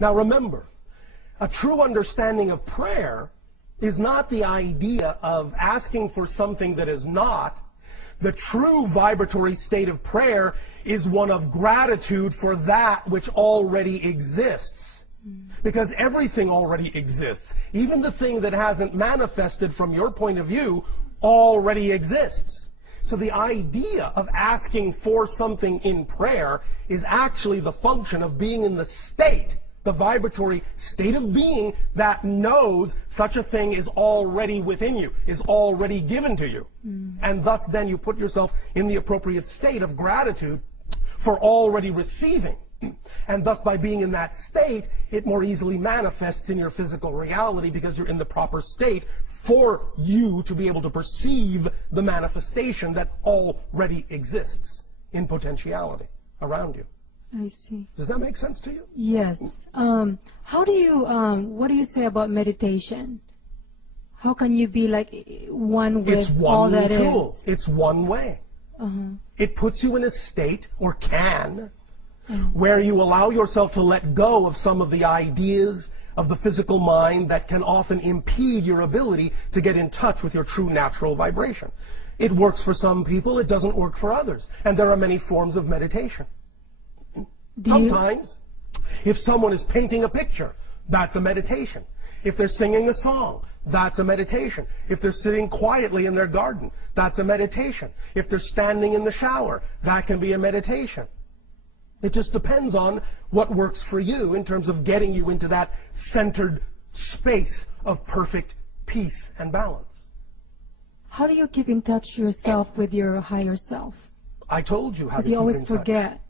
Now remember, a true understanding of prayer is not the idea of asking for something that is not. The true vibratory state of prayer is one of gratitude for that which already exists. Because everything already exists. Even the thing that hasn't manifested from your point of view already exists. So the idea of asking for something in prayer is actually the function of being in the state, the vibratory state of being that knows such a thing is already within you, is already given to you. And thus then you put yourself in the appropriate state of gratitude for already receiving. And thus by being in that state, it more easily manifests in your physical reality because you're in the proper state for you to be able to perceive the manifestation that already exists in potentiality around you. I see. Does that make sense to you? Yes. How do you, what do you say about meditation? How can you be like one with all that is? It's one tool. It's one way. It puts you in a state, or can, where you allow yourself to let go of some of the ideas of the physical mind that can often impede your ability to get in touch with your true natural vibration. It works for some people, it doesn't work for others. And there are many forms of meditation. Sometimes, if someone is painting a picture, that's a meditation. If they're singing a song, that's a meditation. If they're sitting quietly in their garden, that's a meditation. If they're standing in the shower, that can be a meditation. It just depends on what works for you in terms of getting you into that centered space of perfect peace and balance. How do you keep in touch yourself with your higher self? I told you how to keep in touch. Because you always forget.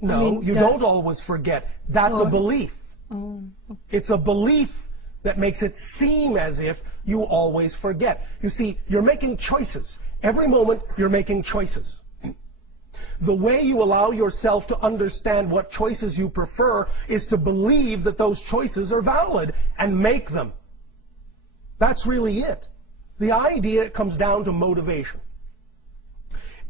No, you don't always forget. That's a belief. It's a belief that makes it seem as if you always forget. You see, you're making choices. Every moment you're making choices. The way you allow yourself to understand what choices you prefer is to believe that those choices are valid and make them. That's really it. The idea comes down to motivation.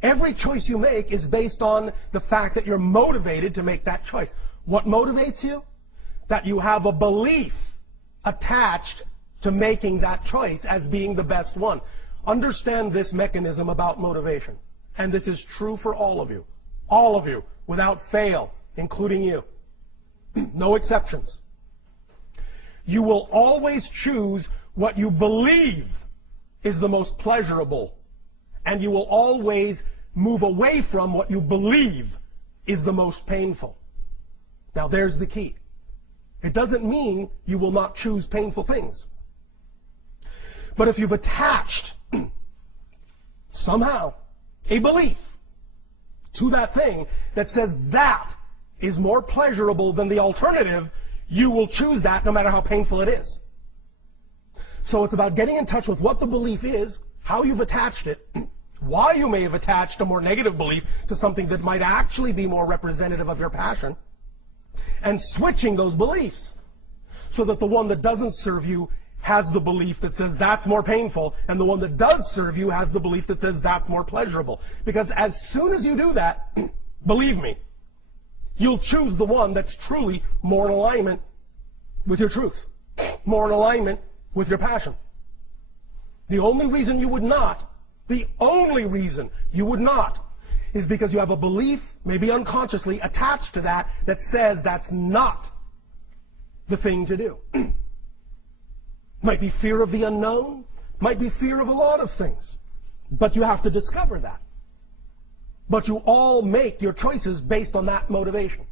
Every choice you make is based on the fact that you're motivated to make that choice. What motivates you? That you have a belief attached to making that choice as being the best one. Understand this mechanism about motivation. And this is true for all of you, without fail, including you. No exceptions. You will always choose what you believe is the most pleasurable, and you will always move away from what you believe is the most painful. Now there's the key. It doesn't mean you will not choose painful things. But if you've attached somehow a belief to that thing that says that is more pleasurable than the alternative, you will choose that no matter how painful it is. So it's about getting in touch with what the belief is, how you've attached it, why you may have attached a more negative belief to something that might actually be more representative of your passion, and switching those beliefs so that the one that doesn't serve you has the belief that says that's more painful, and the one that does serve you has the belief that says that's more pleasurable. Because as soon as you do that, believe me, you'll choose the one that's truly more in alignment with your truth, more in alignment with your passion. The only reason you would not, is because you have a belief, maybe unconsciously, attached to that that says that's not the thing to do. Might be fear of the unknown, might be fear of a lot of things. But you have to discover that. But you all make your choices based on that motivation.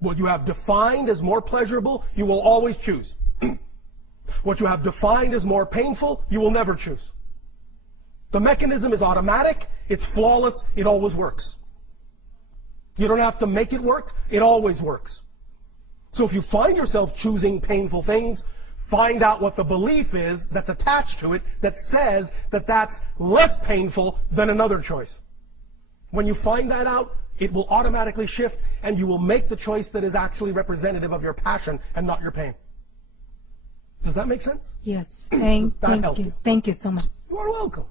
What you have defined as more pleasurable, you will always choose. What you have defined as more painful, you will never choose. The mechanism is automatic, it's flawless, it always works. You don't have to make it work, it always works. So if you find yourself choosing painful things, find out what the belief is that's attached to it that says that that's less painful than another choice. When you find that out, it will automatically shift and you will make the choice that is actually representative of your passion and not your pain. Does that make sense? Yes. Thank you. Thank you so much. You are welcome.